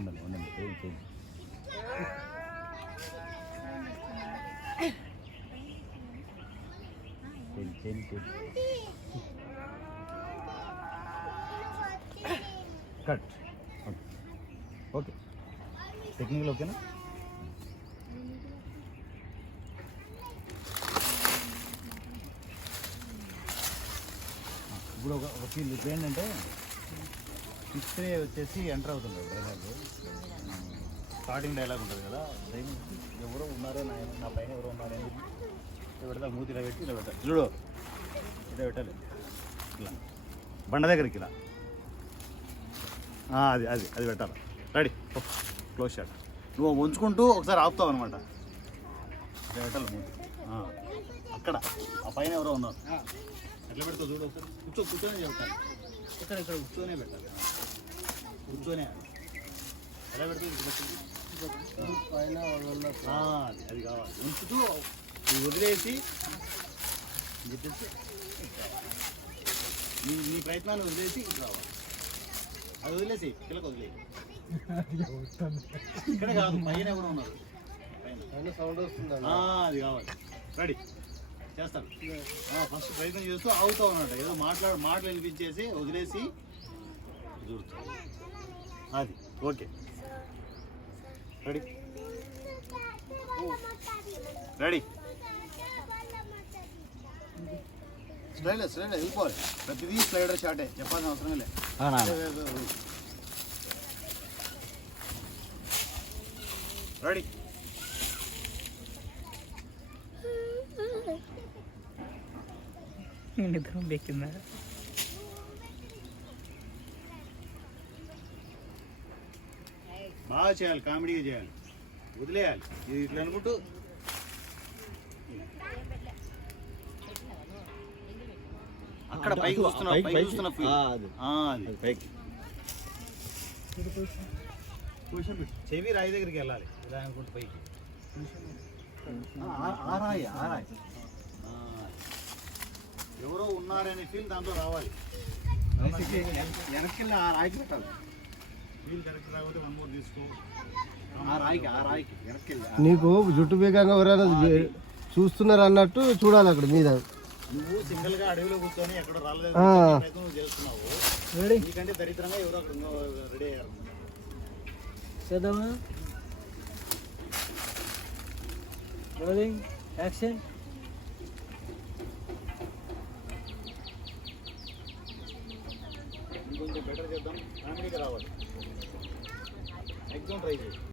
ఉండండి ఉండండి చేయి చేయి చేయి చేయి కట్ ఓకే టెక్నికల్ ఓకేనా ఇప్పుడు ఒక ఫీల్ ఇప్పుడు ఏంటంటే ఇస్తే వచ్చేసి ఎంటర్ అవుతుంది డైలాగ్ స్టార్టింగ్ డైలాగ్ ఉంటుంది కదా ఎవరో ఉన్నారో నా పైన ఎవరో ఉన్నారో అని పెడతా మూతి ఇలా పెట్టి ఇలా పెట్టాలి చూడు ఇలా పెట్టాలి ఇలా బండ దగ్గరికి ఇలా అది అది అది పెట్టాలి రెడీ క్లోజ్ షాట్ నువ్వు ఉంచుకుంటూ ఒకసారి ఆపుతావు అనమాట ఇలా పెట్టాలి మూతి అక్కడ ఆ పైన ఎవరో ఉన్నారు ఎట్లా పెడతావు చూడు ఒకసారి కూర్చొని చెప్తాను ఇక్కడ ఇక్కడ కూర్చొనే పెట్టాలి కూర్చొనే ఎలా పెడుతుంది అది కావాలి ఉంచుతూ వదిలేసి చెప్పేసి నీ ప్రయత్నాన్ని వదిలేసి ఇటు రావాలి అది వదిలేసి పిల్లకి వదిలేసి ఇక్కడ కాదు పైన ఎవరు ఉన్నారు పైన సౌండ్ వస్తుంది అది కావాలి రెడీ చేస్తాను ఫస్ట్ ప్రయత్నం చేస్తూ అవుతావు అన్నమాట ఏదో మాటలు వినిపించేసి వదిలేసి దూరుతాం అది ఓకే రెడీ రెడీ స్లైడర్ వెళ్ళిపోవాలి ప్రతిదీ స్లైడర్ షాటే చెప్పాల్సిన అవసరం లేదు రెడీ నిద్ర బెక్కిందా బాగా చేయాలి కామెడీగా చేయాలి వదిలేయాలి ఇది ఇట్లా అనుకుంటూ అక్కడ పైకి వస్తున్నా పైకి చెవి రాయి దగ్గరికి వెళ్ళాలి ఇలా అనుకుంటూ పైకి ఆరాయి ఎవరో ఉన్నారనే ఫీల్ దాంట్లో రావాలి వెనక్కి ఆ రాయికి పెట్టాలి ఫీల్ కరెక్ట్ రాకపోతే వన్ మోర్ తీసుకో ఆ రాయికి వెనక్కి నీకు జుట్టు వేగంగా ఎవరైనా చూస్తున్నారు అన్నట్టు చూడాలి అక్కడ మీద నువ్వు సింగిల్ గా అడవిలో కూర్చొని ఎక్కడ రాలేదు నువ్వు చేస్తున్నావు నీకంటే దరిద్రంగా ఎవరో అక్కడ రెడీ అయ్యారు చేద్దామా రోలింగ్ యాక్షన్ ఇంకొంచెం బెటర్ చేద్దాం ఫ్యామిలీకి రావాలి ఎగ్జామ్ ట్రై చేయి